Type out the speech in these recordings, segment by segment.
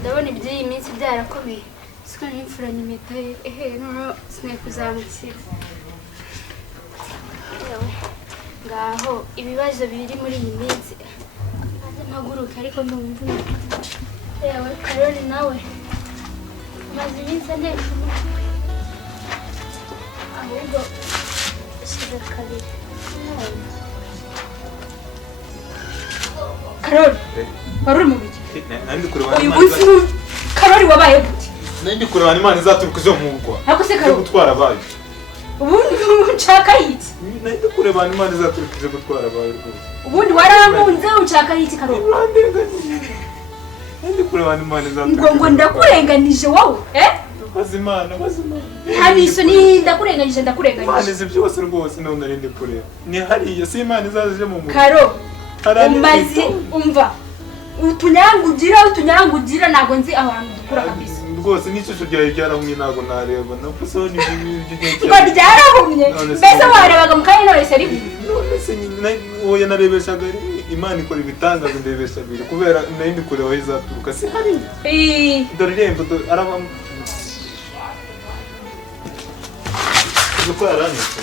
ndabona iby'iyi minsi byarakomeye siko n'imfura nyimeta noneho sinari kuzamukira ngaho ibibazo biri muri iyi minsi mpaguruka ariko ndumva yewe Karoli nawe maze iminsi anesha umutwe ahubwo shira kabiri Karoli wari uri mu biki uyu munsi Karoli wabaye gute nandi kureba Imana izaturuka zo mugwa nako se Karoli gutwara abaye ubundi nshaka yiti nandi kureba Imana izaturuka zo gutwara abaye ubundi waramunze nshaka yiti Karoli nandi kureba Imana izaturuka ngo ndakurenganije wowe bazimana habiso ni ndakurenganije Imana izi byose rwose none narindi kureba ni hariya si Imana izaje mu mugwa Karo umazi umva utunyangugira ntago nzi abantu dukura kabisa rwose n'ishusho ryawe ryarahumye ntago nareba nakuso ni ibyo ngo ryarahumye mbese warebaga mu kanya none se ribi none se oya narebeshaga Imana ikora ibitangaza ndebesha biri kubera nari kureba aho izaturuka si hari dore irembo araba gukora ranitse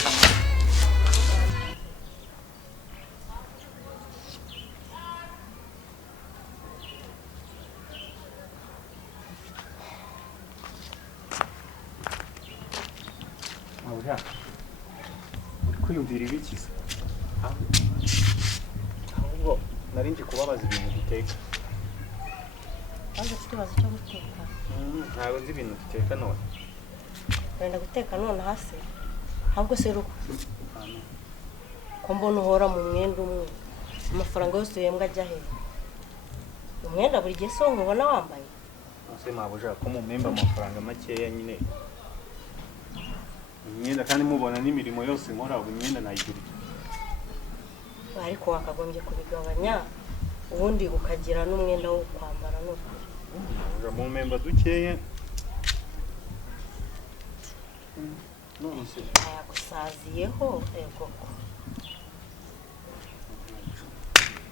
kwiyumvira ibikiza ahubwo narinje kubabaza ibintu duteka Banza tubaza cyo guteka ntabwo nzi ibintu duteka none wenda guteka none hasi ahubwo se ruko ko mbona uhora mu mwenda umwe amafaranga yose yembwa ajya he umwenda buri gihe so nkubona wambaye ase mabuja ko mu memba amafaranga makeya nyine imyenda kandi mubona n'imirimo yose nkora ubu imyenda nayigura ariko wakagombye kubigabanya ubundi ukagira n'umwenda wo kwambara n'ukuri mu memba dukeye none se ayagusaziyeho koko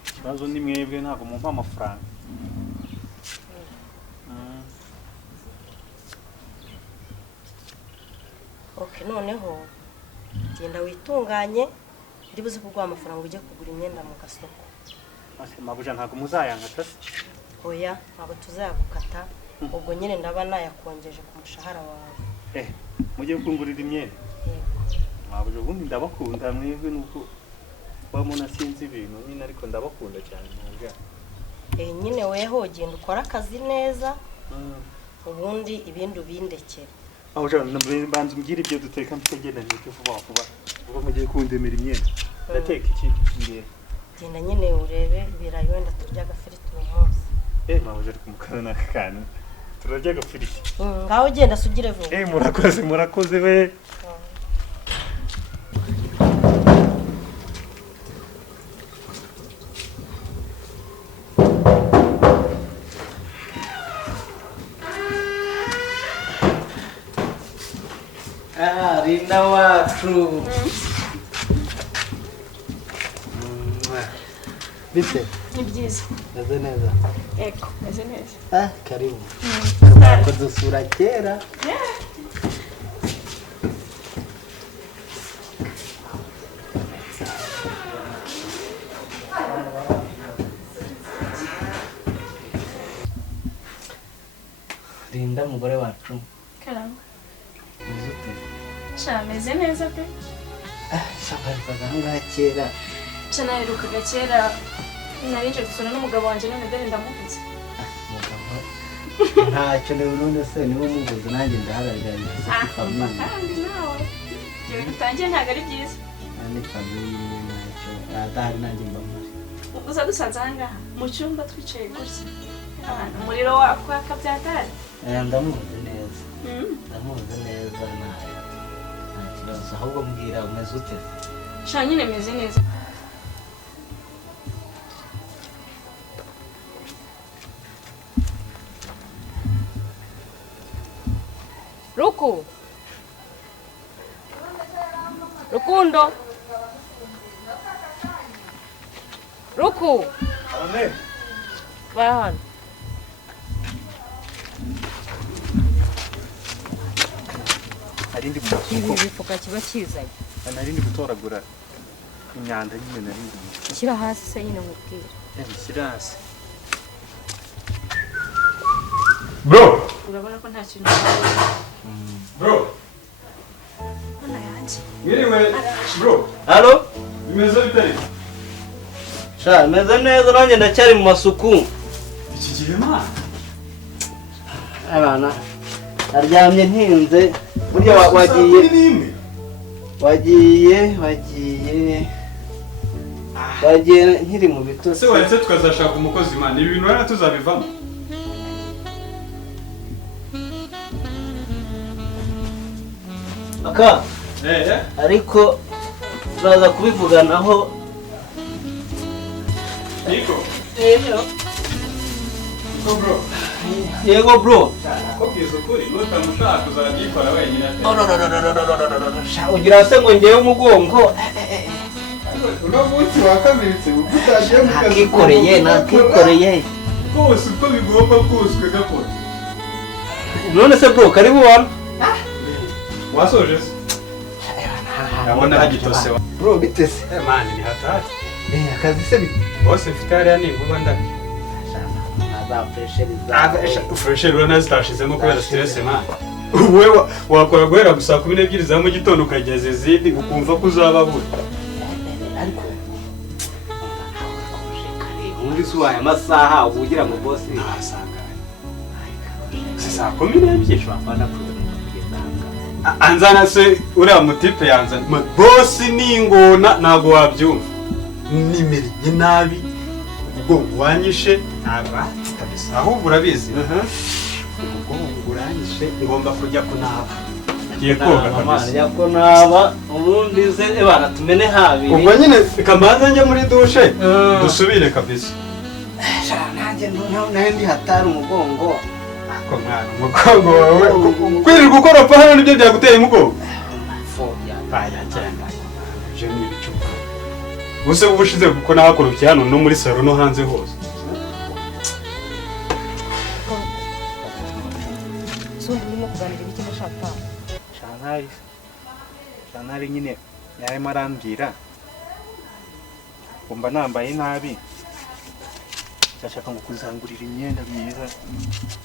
ikibazo ni mwebwe ntabwo mumpa amafaranga Okay, noneho genda witunganye ndibuze kuguha amafaranga ujye kugura imyenda mu gasoko. Ase mabuja ntago muzayankata se? Oya, ntabwo tuzayagukata. Ubwo nyine ndaba nayakongeje ku mushahara wawe. Mujye kungurira imyenda. Yego. Mabuja ubundi ndabakunda mwebwe nuko bamona sinzi ibintu nyine ariko ndabakunda cyane mabuja. Nyine weho genda ukora akazi neza. Ubundi ibindi ubindekere. Aho jana banzu mbwira ibyo duteka mtegenda n'icyo vuba vuba ubwo mugiye kundemera imyenda ndateka iki ngiye genda nyine urebe ibirayi wenda turya agafiriti uyu munsi mabuja ari kumukana n'akana turarya agafiriti ngaho genda sugire vuba murakoze we Rina wacu. Bite? Ni byiza. Meze neza. Eko, meze neza. Karibu. Ko dusura kera. Rinda mugore wacu. Karamba. Muzute. Meze neza pe. Safari kaganga kera. Cyana herukaga kera narinje gusura n'umugabo wanje none dore ndamuvuze. Ntacyo rero none se niwo muguzi nanjye ndahararira famille. Kandi nawe. Yewe dutangiye ntago ari byiza. Ni famille ntacyo. Atari nanjye mbamara. Uza dusanze ahangaha mu cyumba twicaye gutya. Abantu umuriro wakwaka byatari. Ndamuzi neza. Ndamuzi neza nawe. Ntakibazo ahubwo mbwira umeze ute? Sha nyine meze neza. Ruku. Rukundo. Ruku. Amen. Bahan. Arindi mu Ibi masoko. bifuka kiba kizanye. Narindi gutoragura imyanda nyine narindi. Shyira hasi se nyine mubwire. Bishyira hasi. Bro. urabona ko nta kintu Bro. mbona yanjye. Mwiriwe. Bro. Halo? Bimeze bitari? Sha, meze neza nanjye ndacyari mu masuku. Iki gihe ma. Abana. Aryamye ntinze. Burya wagiye nkiri mu bitose. Se waretse tukazashaka umukozi man. Ibi bintu rero tuzabivamo. Aka, ariko turaza kubivuganaho. Niko. Bro. Yego bro. Kokizo kuri nutamushaka uzagikora wenyine. Sha, ugira se ngo ngewe umugongo. Uno munsi wakamiritse utagiye mu kazi. Nakikoreye. Kose uko bigomba kose gakora. None se bro, karibu wana. Wasoje se? Ndabona hagitose wa. Bro, bitese. Man ni hatari. Akazi se bit. Bose mfite hariya ni nguba ndabyo. Fresher urana zitashizemo kubera stress man. Wewe wakora guhera gusa 12 za mu gitondo ukageza izindi ukumva ko uzababura. Ariko undi suwaye amasaha ubugira ngo boss Ntasanga. Sasa 12 shwapana anzana se uriya mutipe yanzana boss ningona nago wabyumva. Nimereye nabi ubwo wanyishe aba kabisa ahubwo urabizi ubwo uranyishe ngomba kujya kunaba giye koga kabisa ya kunaba ubundi se bana tumene habiri ubwo nyine kamaza njye muri dushe dusubire kabisa nanjye ndi hatari umugongo ako mwana umugongo wawe kwirirwa ukora pa hano nibyo byaguteye umugongo baya cyane je ni ibicupa buse ubushize kuko nahakorupye hano no muri salon no hanze hose Sundi urimo kuganira iki nashaka? Shantari nyine yarimo arambwira umba nambaye nabi ndashaka ngo kuzangurira imyenda myiza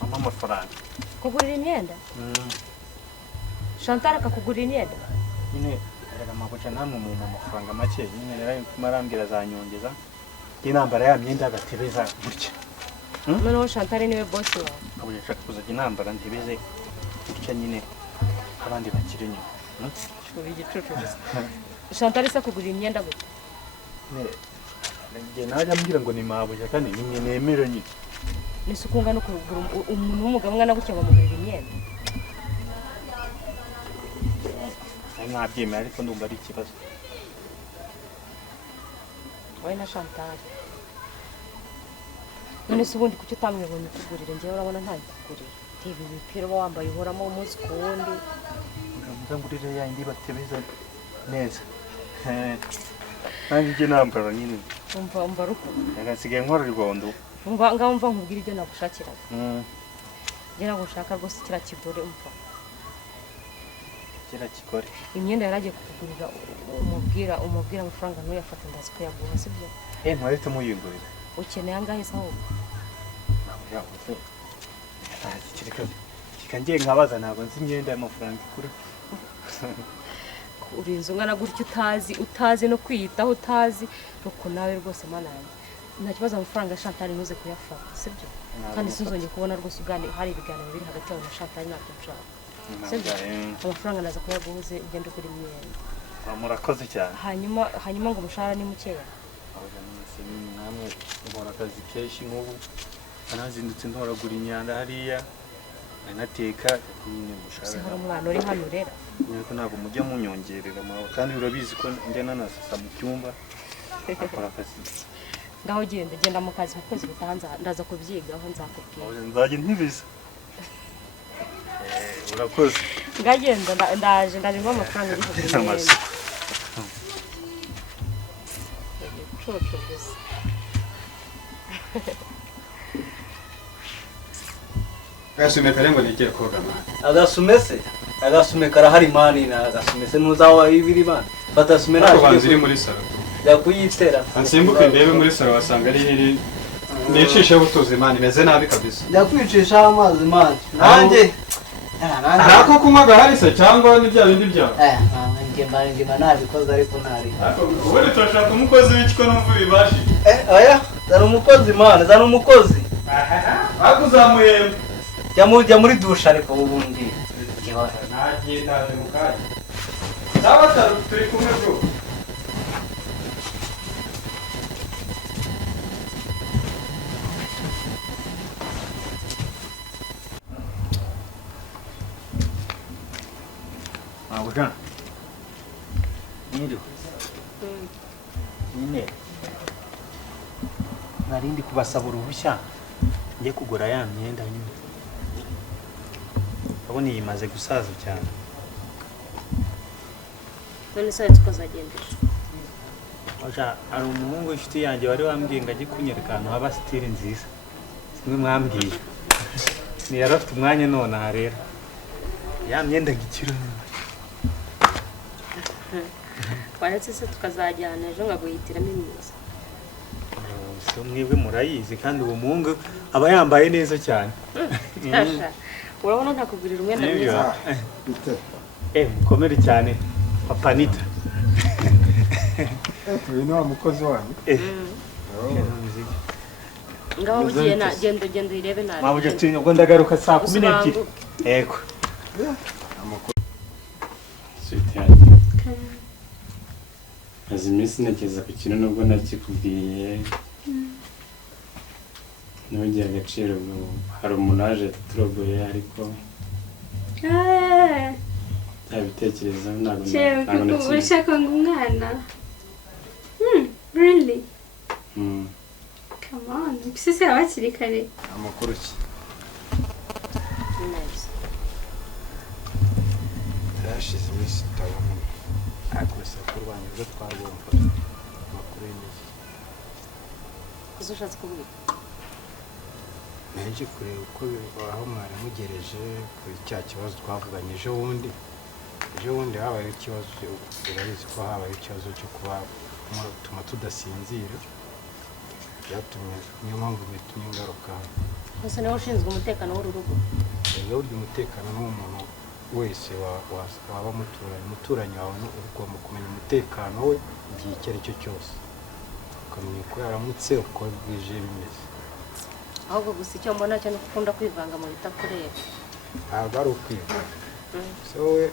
ama amafaranga Kugurira imyenda? Chantal akakugurira imyenda? nyine rega mabuca namwe mu mafaranga make nyine yarimo arambwira zanyongeza inambara ya myenda agatebeza gutya Noneho Chantal niwe boss wawe. abuje shaka kuzajya inambara ntebeze gutya nyine abandi bakire nyine Uri igicucu gusa. Chantal se akugurira imyenda gute? ngiye najya ambwira ngo ni mabuja kandi ni nemera nyine Nisukunga no kugura umuntu w'umugabo ngana gutya bamugurira imyenda. ari nabyemera ariko ndumva ari ikibazo Wowe na Chantal. None se ubundi kuki utamwe ngo nikugurire njyewe urabona nta kugurira. Tibi bipira uba wambaye uhoramo umunsi ku wundi. nzangurire ya indi batebeza neza nanjye njye nambara nyine Umva ruko. nsigaye nkora ribondo Umva nkubwira ibyo nagushakiraga. Njye nagushaka rwose kira kigore umva. kira kikore Imyenda yaragiye kukugurira umubwira amafaranga ntuyafate ndazi ko yaguha sibyo? ntaretse muyingurira Ukeneye angahe se ahubwo? kikangiye nkabaza ntabwo nzi imyenda y'amafaranga ikura Urinze ungana gutyo utazi no kwiyitaho utazi uko nawe rwose mana yanjye nta kibazo amafaranga ya Chantal ntuze kuyafata sibyo kandi sinzongeye kubona rwose hari ibiganiro biri hagati yawe na Chantal ntabwo nshaka sibyo amafaranga naza kuyaguhuze ugende kuri imyenda murakoze cyane hanyuma ngo umushahara ni mukeya namwe nkora akazi kenshi nk'ubu anazindutse ntoragura imyanda hariya anateka nyine se hari umushahara umwana uri hano rero ariko ntabwo mujya munyongerera kandi urabizi ko njya nanasasa mu cyumba akora akazi ngaho genda mu kazi mu kwezi gutaha ndaza kubyigaho nzakubwira nzajya ntibiza urakoze ngagenda ndaje ngo amafaranga iri kugenda Agasume karengo nigiye koga mani. Agasume karahari mani na agasume se nuzawa ibiri mani. Batasume Nako banziri muri salo. Yakuyitera. Ansimbuke ndebe muri salo wasanga ari nini. Nicishe butuzi mani meze nabi kabisa. Yakwicisha amazi mani. Nanjye. Nako kunywa gahari se cyangwa ni bya bindi byawe? Ngimba nabikoze ariko ntari. Ubundi turashaka umukozi w'ikiko n'umvu bibashi. Oya, zana umukozi mani, zana umukozi. Akuzamuhemba. Jya muri dusha ariko ubundi. Nagiye ndaje mu kanya. Sawa turi kumwe bro. Mabuja. Niro. Nyine. Narindi kubasaba uruhushya njye kugura ya myenda nyine. Abone yimaze gusaza cyane. none se tukazagendesha Oja ari umuhungu inshuti yanjye wari wambwiye ngo ajye kunyereka ahantu haba style nziza. Simwe mwambwiye. Ni yarafite umwanya none aha rero. Ya myenda ngikiro. waretse se tukazajyana ejo ngaguhitiramo imyiza So mwebwe murayizi kandi uwo muhungu aba yambaye neza cyane. urabona ntakugurira umwenda mwiza Mukomere cyane Papa Nita. Uyu ni wa mukozi wanyu. ngaho ugiye na genda irebe nabi Mabuja tinyo ngo ndagaruka saa 12. Yego. Azi iminsi ntekereza ku kintu nubwo nakikubwiye ntugire agaciro hari umunaje turogoye ariko yabitekereza ntabwo urashaka ngo umwana really come on bisese abakiri kare amakuru ki yashize iminsi itabona akosa kurwanya ibyo twagomba amakuru y'imizi izo ushatse kuvuga naje kureba uko aho mwari mugereje kuri cya kibazo twavuganye ejo bundi habaye ikibazo urabizi ko habaye ikibazo cyo kuba tuma tudasinzira byatumye niyo mpamvu bitumye ingaruka gusa niwe ushinzwe umutekano w'uru rugo rero urya umutekano n'umuntu wese waba umuturanyi wawe ugomba kumenya umutekano we igihe icyo ari cyo cyose ukamenya ko yaramutse uko bwije bimeze ahubwo gusa icyo mbona cyo ukunda kwivanga mu bitakureba ntabwo ari ukwivanga so we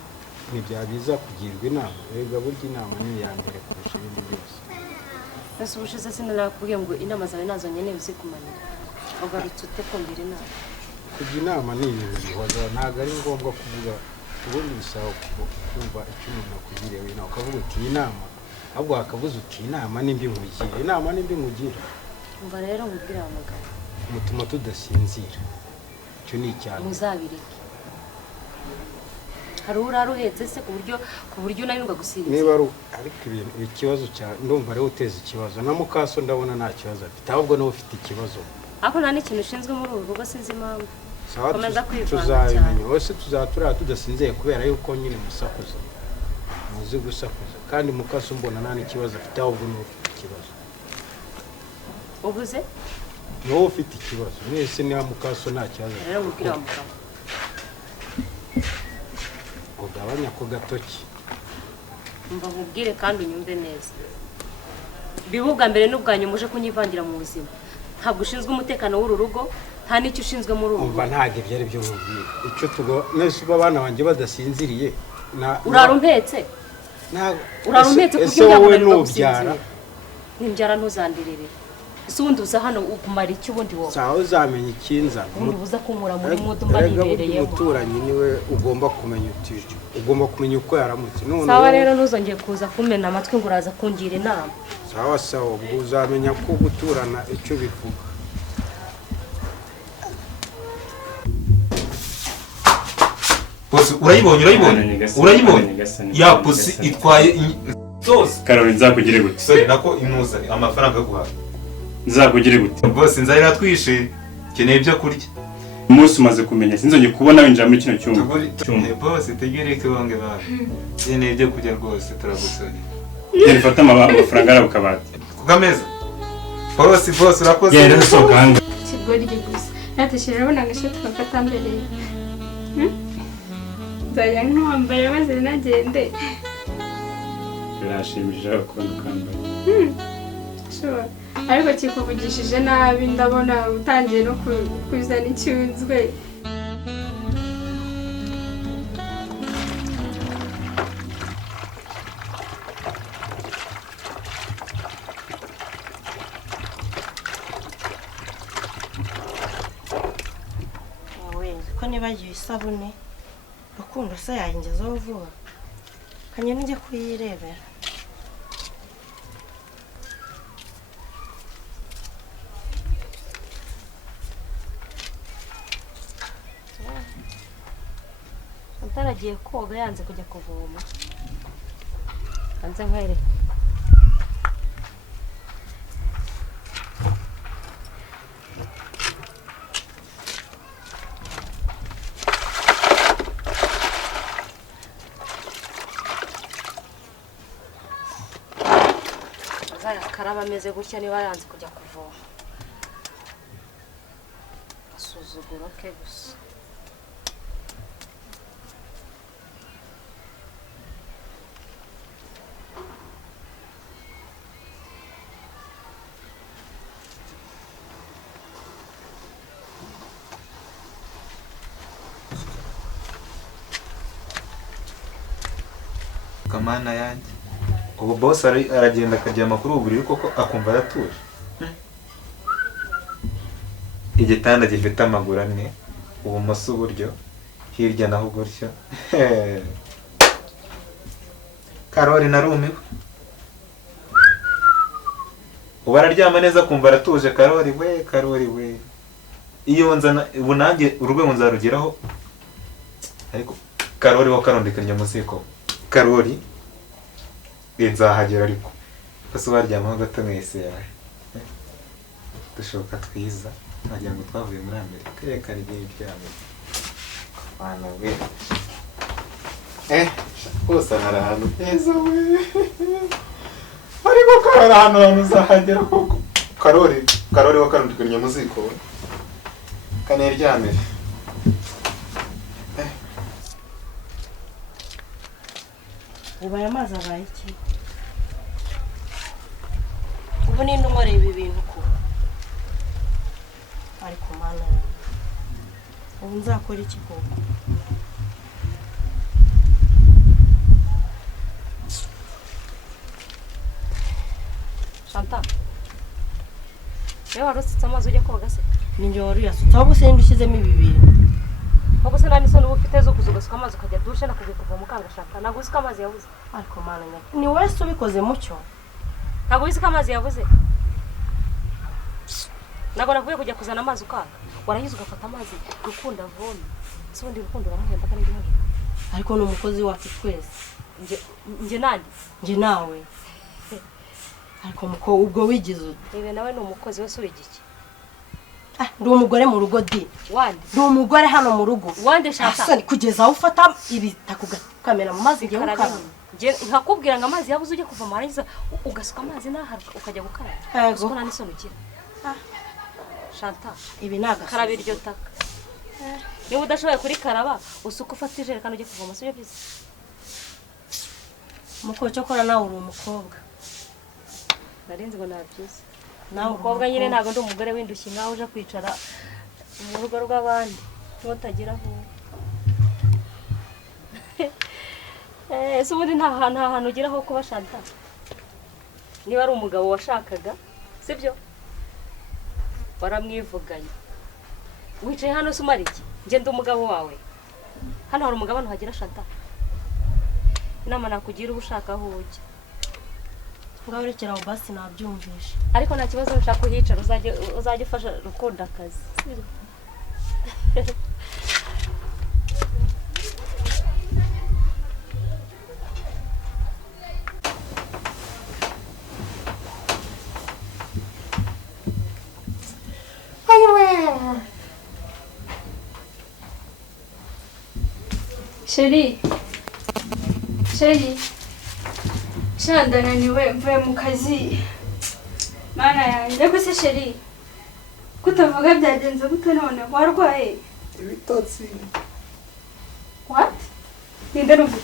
ntibyabiza kugirwa inama rega burya inama ni iya mbere kurusha ibindi byose ese ubushize sinanakubwiye ngo inama zawe nazo nkeneye uzigumanira ugarutse ute kumvira inama kujya inama ni ibintu bihoza ntabwo ari ngombwa kuvuga ubundi bisaba kumva icyo umuntu akugiriye inama ukavuga uti iyi nama ahubwo wakavuze uti inama nimbi nkugire umva rero nkubwire aba mugabo mutuma tudasinzira icyo ni icyaha muzabireke hari urara uhetse se ku buryo unanirwa gusinzira niba ariko ibintu ikibazo cya ndumva ariwe uteza ikibazo na mukaso ndabona nta kibazo afite ahubwo niwe ufite ikibazo ariko nta n'ikintu ushinzwe muri uru rugo sinzi impamvu komeza kwivanga tuzabimenya wese tuzaturara tudasinziye kubera yuko nyine musakuza muzi gusakuza kandi mukaso mbona nta n'ikibazo afite ahubwo niwe ufite ikibazo ubuze niwe ufite ikibazo mwese niba mukaso nta kibazo rero mubwire wa mugabo ugabanya ako gatoki umva nkubwire kandi unyumve neza biba ubwa mbere n'ubwa nyuma uje kunyivangira mu buzima ntabwo ushinzwe umutekano w'uru rugo nta n'icyo ushinzwe muri uru rugo umva ntabwo ibyo ari byo mubwira icyo mwese uba abana banjye badasinziriye urara umpetse ese wowe nubyara nimbyara ntuzandirire ese ubundi uza hano ukumara iki ubundi wowe sawa uzamenya ikinzana ubundi buza kunkura muri mudu mba nibereyemo umuturanyi niwe ugomba kumenya utije ugomba kumenya uko yaramutse sawa rero ntuzongeye kuza kumena amatwi ngo uraza kungira inama sawa ubwo uzamenya ko guturana icyo bivuga boss urayibonye ya pusi itwaye zose Karoli nzakugire gute sorry nako inuza amafaranga guha nzakugire gute boss nzarira twishe keneye ibyo kurya umunsi umaze kumenya sinzongeye kubona winjira muri kino cyumba boss tegere kibonge bawe keneye ibyo kurya rwose turagusoni Fata amafaranga ari ukabati kugameza boss urakoze yera soka hanga kigori gusa natashira urabona agashati kakatambereye nzajya nkwambaye maze nagende birashimishije ukunda ukambaye sure ariko kikuvugishije nabi ndabona utangiye no kuzana icyunzwe ko nibagiwe isabune Rukundo se yayingezaho vuba kanye njye kuyirebera Ataragiye koga yanze kujya kuvoma anze nkwereke karaba ameze gutya niba yanze kujya kuvoma asuzuguro ke gusa kamana yanjye ubu boss aragenda akaryama kuri ubu buriri koko akumva aratuje igitanda gifite amaguru ane ubumoso uburyo hirya naho gutyo Karoli narumiwe ubu araryama neza akumva aratuje Karoli we iyo nzana ubu nanjye urwego nzarugeraho ariko Karoli wo karondekanya muziko Karoli nzahagera ariko bose baryamaho gato mwese yawe dushoboka twiza wagira ngo twavuye muri Amerika reka rigiye ibyabo bana we bose hari ahantu heza we ariko ko hari ahantu uzahagera koko Karoli wo karondekanya muziko we kaneryamire ubaye amazi abaye iki ubu ninde umwareba ibi bintu ko ariko mana ubu nzakora iki koko Shanta yewe warusitse amazi ujya koga se ninjye wari uyasutse ahubwo se ndushyizemo ibi bintu ahubwo se nani soni ufite zo kuzugasuka amazi ukajya dushe nakujya kuva mu kanga Shanta ntabwo uzi ko amazi yabuze ariko mana nyaki ni wese ubikoze mucyo ntabwo uzi ko amazi yabuze ntabwo navuye kujya kuzana amazi ukanga warahize ugafata amazi Rukundo avome se ubundi Rukundo barahemba kandi ndi ariko ni umukozi wacu twese nge nandi nge nawe ariko muko ubwo wigize ute nawe ni umukozi wese uri giki ndi umugore mu rugo di wande ndi umugore hano mu rugo wande Shanta kugeza aho ufata ibitaka ukamena mu mazi igihe ukaba nkakubwira ngo amazi yabuze ujye kuva marangiza ugasuka amazi naharuka ukajya gukaraba yego ko nani soni ugira Shanta ibi naga karaba iryo taka niba udashoboye kuri karaba usuka ufata ijerekani ujye kuvoma se byiza muko cyo kora nawe uri umukobwa narinzi ngo nabyiza nawe umukobwa nyine ntago ndi umugore windushye ngaho uje kwicara mu rugo rw'abandi ntotagira aho ese ubundi nta hantu ugira aho kuba Shanta niba ari umugabo washakaga sibyo waramwivuganye wicaye hano se umara iki njye ndi umugabo wawe hano hari umugabo ntuhagira Shanta inama nakugira uba ushaka aho ujya ngaho rekera aho basi nabyumvishe ariko nta kibazo ushaka kuhicara uzajya ufasha Rukundo akazi Sheri. Sheri. Shandananiwe mvuye mu kazi. Mana yanjye ko se Sheri. Kutavuga byagenze gute none warwaye? Ibitotsi. What? Ninde numva?